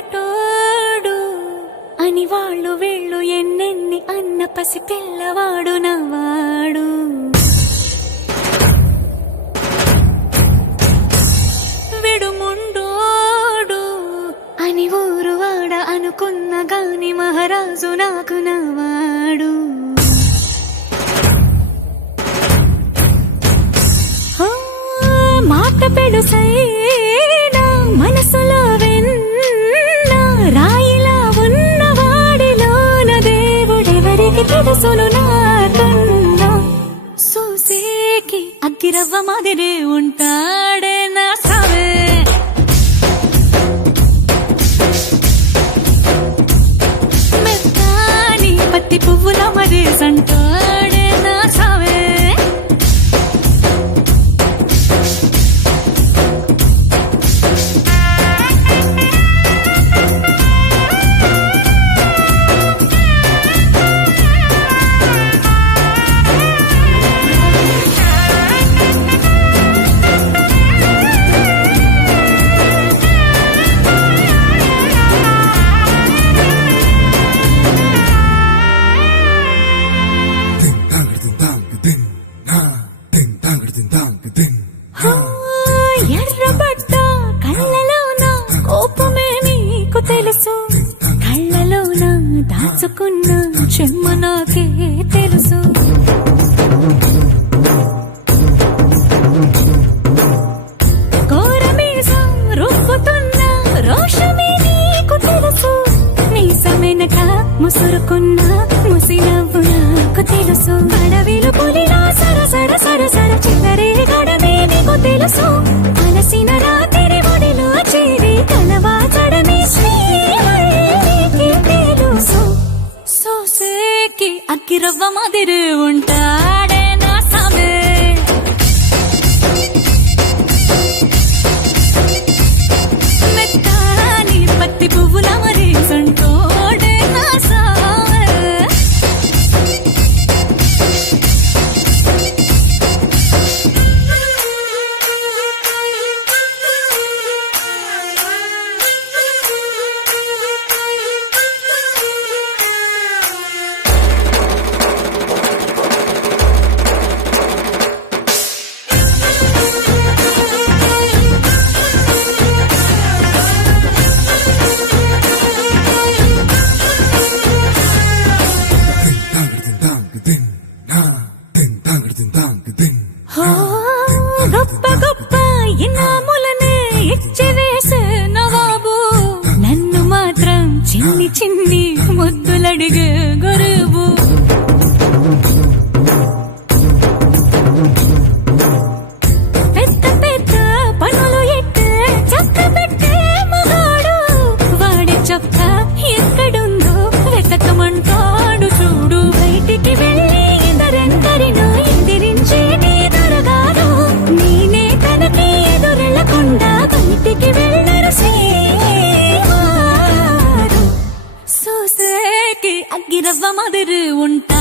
మొదటోడు అని వాళ్ళు వీళ్ళు ఎన్నెన్ని అన్న పసి పిల్లవాడు నవాడు. విడుముండోడు అని ఊరు వాడ అనుకున్న గాని మహారాజు నాకు నవాడు. మాట పెడుసైనా మనసులో వెన్న రాయిలా ఉన్నవాడిలోన దేవుడెవరికి తెలుసును నాకన్నా. సూసేకి అగ్గిరవ్వ మాదిరే ఉంటాడే నా సావే. మెత్తాని పత్తి పువ్వుల మరి సంటాడే నా సావే. ఎర్రబడ్డ కళ్ళలోన కోపమే నీకు తెలుసు, కళ్ళలోన దాచుకున్న చెమ్మ నాకే తెలుసు. కోరమీసం రుబ్బుతున్న రోషమే నీకు తెలుసు, మీసమెనక ముసురుకున్న ముసినవ్వు నాకు తెలుసు. అడవిలు పులిలా సరసర సరసర చిల్లరే గడమే నీకు తెలుసు, అలసిన రాత్రి ఒడిలో చేరి కలవాచడమే శ్రీకి తెలుసు. సోసేకి అగ్గిరవ్వ మాదిరి ఉంటాడే నా సామే. మెత్తాని పత్తి పువ్వుల మరి సంటోడే నా సామే. గొప్ప గొప్ప ఇనాములనే ఇచ్చి వేసే నవాబు, నన్ను మాత్రం చిన్ని చిన్ని ముద్దులడిగే గురువు. పెద్ద పెద్ద పనులు ఎట్టే చక్క పెట్టే మగాడు, వాడి చొక్క ఎక్కడుందో వెతకమంటాడు చూడు. బయటికి వెళ్ళి ఇద్దరెందరినో ఎదిరించేటి దొరగారు, నేనే తనకి ఎదురెళ్ళకుండా బయటికి వెళ్ళరు శ్రీవారు. సోసేకి అగ్గిరవ్వ మాదిరి ఉంటా